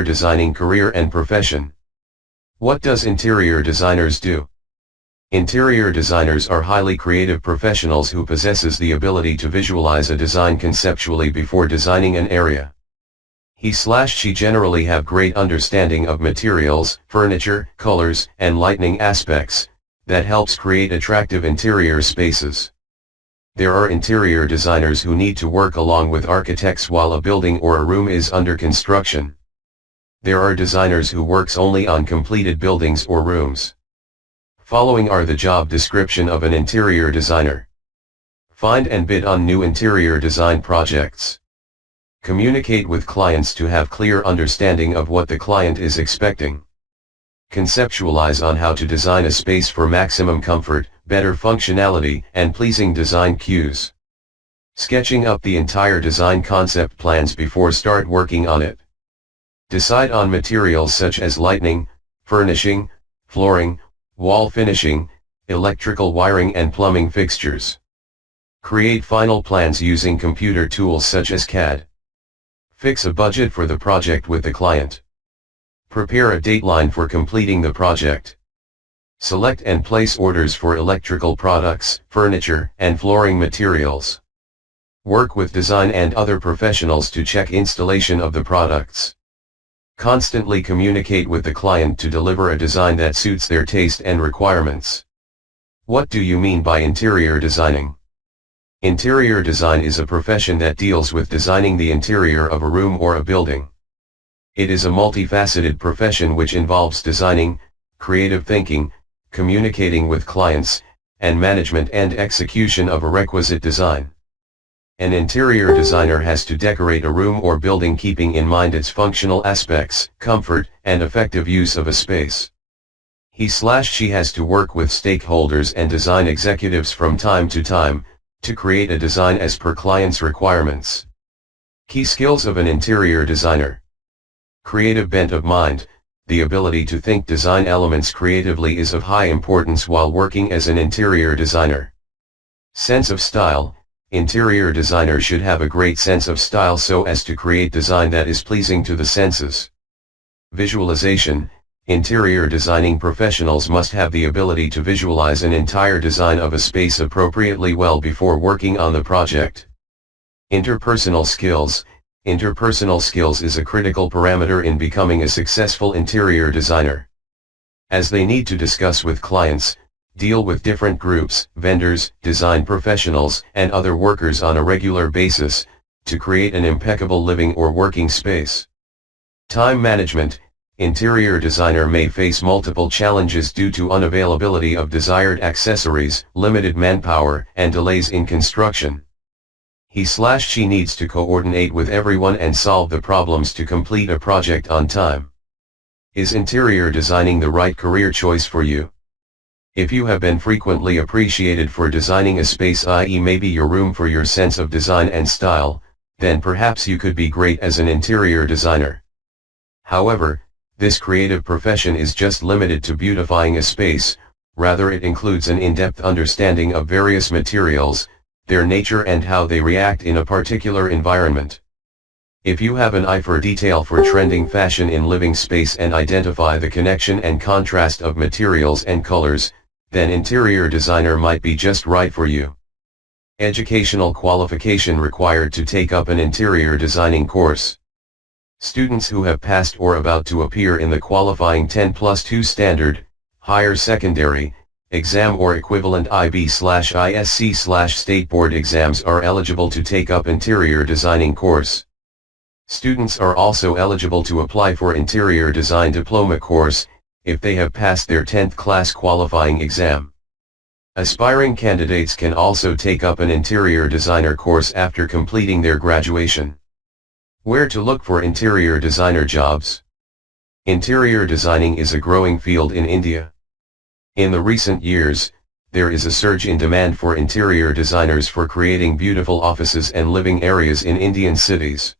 Interior designing career and profession. What does interior designers do? Interior designers are highly creative professionals who possesses the ability to visualize a design conceptually before designing an area. He/she generally have great understanding of materials, furniture, colors, and lighting aspects, that helps create attractive interior spaces. There are interior designers who need to work along with architects while a building or a room is under construction. There are designers who works only on completed buildings or rooms. Following are the job description of an interior designer. Find and bid on new interior design projects. Communicate with clients to have clear understanding of what the client is expecting. Conceptualize on how to design a space for maximum comfort, better functionality, and pleasing design cues. Sketching up the entire design concept plans before start working on it. Decide on materials such as lighting, furnishing, flooring, wall finishing, electrical wiring and plumbing fixtures. Create final plans using computer tools such as CAD. Fix a budget for the project with the client. Prepare a dateline for completing the project. Select and place orders for electrical products, furniture, and flooring materials. Work with design and other professionals to check installation of the products. Constantly communicate with the client to deliver a design that suits their taste and requirements. What do you mean by interior designing? Interior design is a profession that deals with designing the interior of a room or a building. It is a multifaceted profession which involves designing, creative thinking, communicating with clients, and management and execution of a requisite design. An interior designer has to decorate a room or building keeping in mind its functional aspects, comfort, and effective use of a space. He/she has to work with stakeholders and design executives from time to time, to create a design as per client's requirements. Key skills of an interior designer. Creative bent of mind. The ability to think design elements creatively is of high importance while working as an interior designer. Sense of style. Interior designers should have a great sense of style so as to create design that is pleasing to the senses. Visualization. Interior designing professionals must have the ability to visualize an entire design of a space appropriately well before working on the project. Interpersonal skills. Interpersonal skills is a critical parameter in becoming a successful interior designer, as they need to discuss with clients, deal with different groups, vendors, design professionals, and other workers on a regular basis, to create an impeccable living or working space. Time management. Interior designer may face multiple challenges due to unavailability of desired accessories, limited manpower, and delays in construction. He/she needs to coordinate with everyone and solve the problems to complete a project on time. Is interior designing the right career choice for you? If you have been frequently appreciated for designing a space, i.e. maybe your room, for your sense of design and style, then perhaps you could be great as an interior designer. However, this creative profession is just limited to beautifying a space, rather it includes an in-depth understanding of various materials, their nature and how they react in a particular environment. If you have an eye for detail for trending fashion in living space and identify the connection and contrast of materials and colors, then interior designer might be just right for you. Educational qualification required to take up an interior designing course. Students who have passed or about to appear in the qualifying 10+2 standard, higher secondary, exam or equivalent IB/ISC/State Board exams are eligible to take up interior designing course. Students are also eligible to apply for interior design diploma course, if they have passed their 10th class qualifying exam. Aspiring candidates can also take up an interior designer course after completing their graduation. Where to look for interior designer jobs? Interior designing is a growing field in India. In the recent years, there is a surge in demand for interior designers for creating beautiful offices and living areas in Indian cities.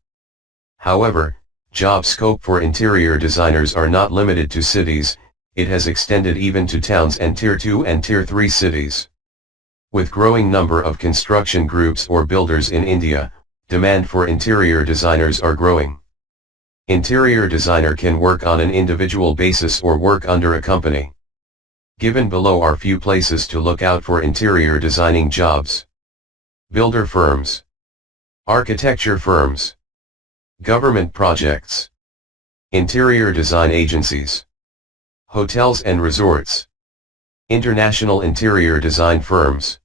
However, job scope for interior designers are not limited to cities, it has extended even to towns and Tier 2 and Tier 3 cities. With growing number of construction groups or builders in India, demand for interior designers are growing. Interior designer can work on an individual basis or work under a company. Given below are few places to look out for interior designing jobs. Builder firms. Architecture firms. Government projects. Interior design agencies. Hotels and resorts. International interior design firms.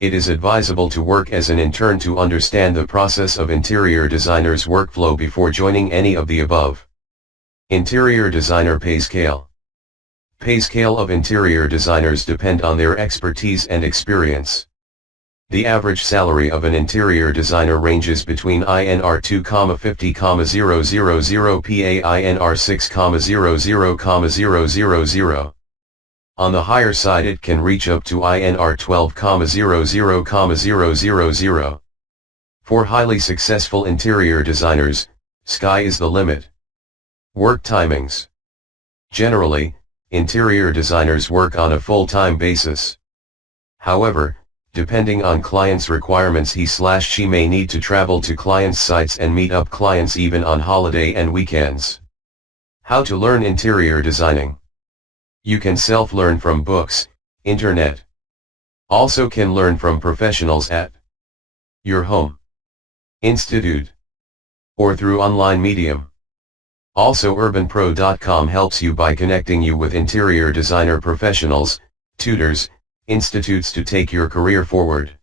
It is advisable to work as an intern to understand the process of interior designer's workflow before joining any of the above. Interior designer Payscale. Payscale of interior designers depend on their expertise and experience. The average salary of an interior designer ranges between INR 2,50,000 PA INR 6,00,000. On the higher side it can reach up to INR 12,00,000. For highly successful interior designers, sky is the limit. Work timings. Generally, interior designers work on a full-time basis. However, depending on client's requirements he/she may need to travel to clients' sites and meet up clients even on holiday and weekends. How to learn interior designing. You can self-learn from books, internet. Also can learn from professionals at your home, institute, or through online medium. Also urbanpro.com helps you by connecting you with interior designer professionals, tutors, institutes to take your career forward.